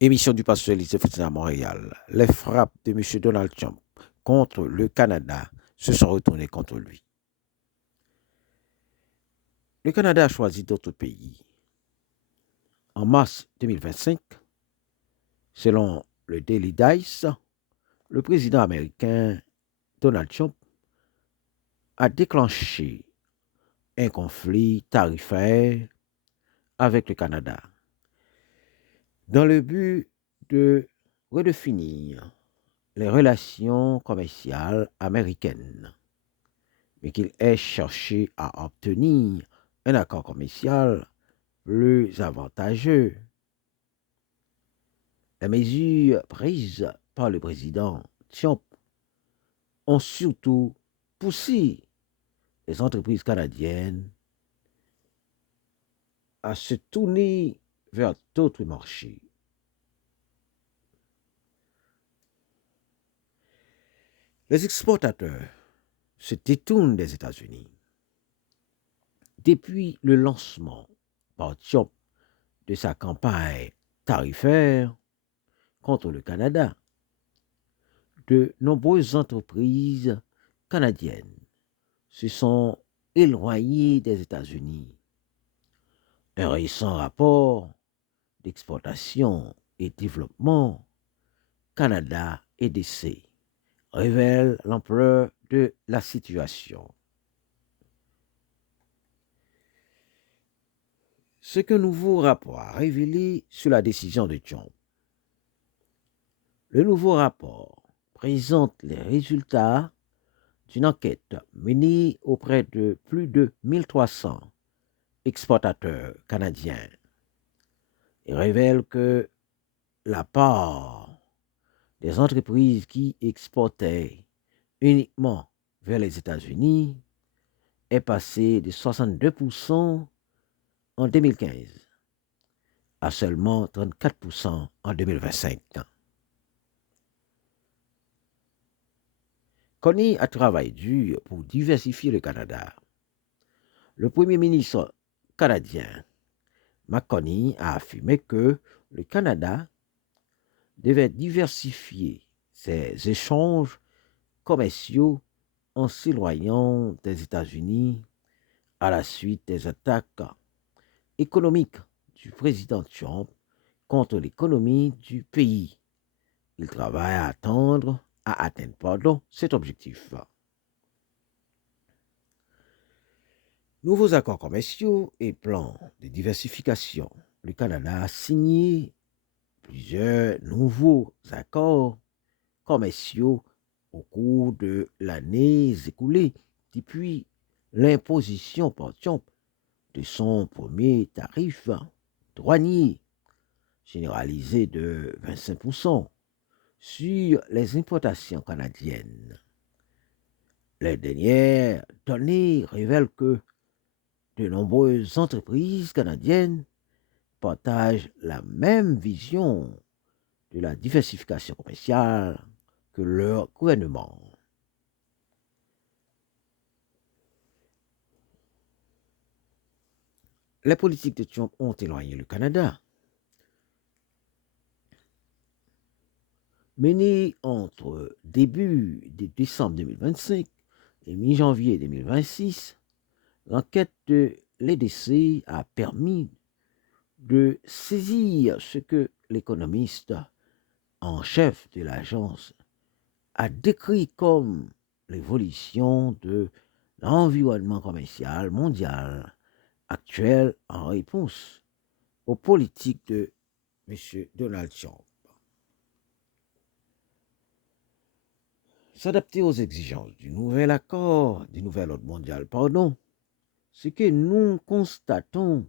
Émission du pasteur Élisée Ferdinand à Montréal. Les frappes de M. Donald Trump contre le Canada se sont retournées contre lui. Le Canada a choisi d'autres pays. En mars 2025, selon le Daily Dice, le président américain Donald Trump a déclenché un conflit tarifaire avec le Canada dans le but de redéfinir les relations commerciales américaines, mais qu'il ait cherché à obtenir un accord commercial plus avantageux. Les mesures prises par le président Trump ont surtout poussé les entreprises canadiennes à se tourner vers d'autres marchés. Les exportateurs se détournent des États-Unis. Depuis le lancement par Trump de sa campagne tarifaire contre le Canada, de nombreuses entreprises canadiennes se sont éloignées des États-Unis. Un récent rapport d'exportation et développement Canada EDC révèle l'ampleur de la situation. Ce qu'un nouveau rapport a révélé sur la décision de Trump. Le nouveau rapport présente les résultats d'une enquête menée auprès de plus de 1300 exportateurs canadiens et révèle que la part des entreprises qui exportaient uniquement vers les États-Unis est passée de 62% en 2015 à seulement 34% en 2025. Connu à travail dur pour diversifier le Canada, le premier ministre canadien McConney a affirmé que le Canada devait diversifier ses échanges commerciaux en s'éloignant des États-Unis à la suite des attaques économiques du président Trump contre l'économie du pays. Il travaille à atteindre cet objectif. Nouveaux accords commerciaux et plans de diversification. Le Canada a signé plusieurs nouveaux accords commerciaux au cours de l'année écoulée depuis l'imposition par Trump de son premier tarif douanier généralisé de 25% sur les importations canadiennes. Les dernières données révèlent que de nombreuses entreprises canadiennes partagent la même vision de la diversification commerciale que leur gouvernement. Les politiques de Trump ont éloigné le Canada. Menée entre début de décembre 2025 et mi-janvier 2026, l'enquête de l'EDC a permis de saisir ce que l'économiste en chef de l'agence a décrit comme l'évolution de l'environnement commercial mondial actuel en réponse aux politiques de M. Donald Trump. S'adapter aux exigences du nouvel accord, du nouvel ordre mondial, ce que nous constatons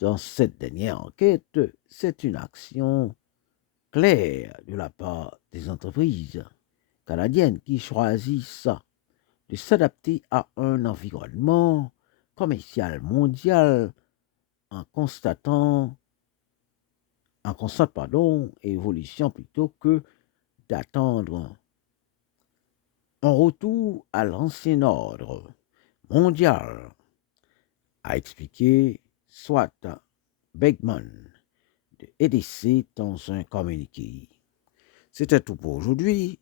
dans cette dernière enquête, c'est une action claire de la part des entreprises canadiennes qui choisissent de s'adapter à un environnement commercial mondial en constatant, en constate, évolution plutôt que d'attendre un retour à l'ancien ordre mondial, a expliqué Swat Begman, de EDC dans un communiqué. C'était tout pour aujourd'hui.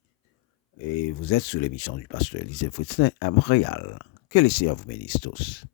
Et vous êtes sur l'émission du pasteur Élisée Foutin à Montréal. Que le Seigneur vous bénisse tous.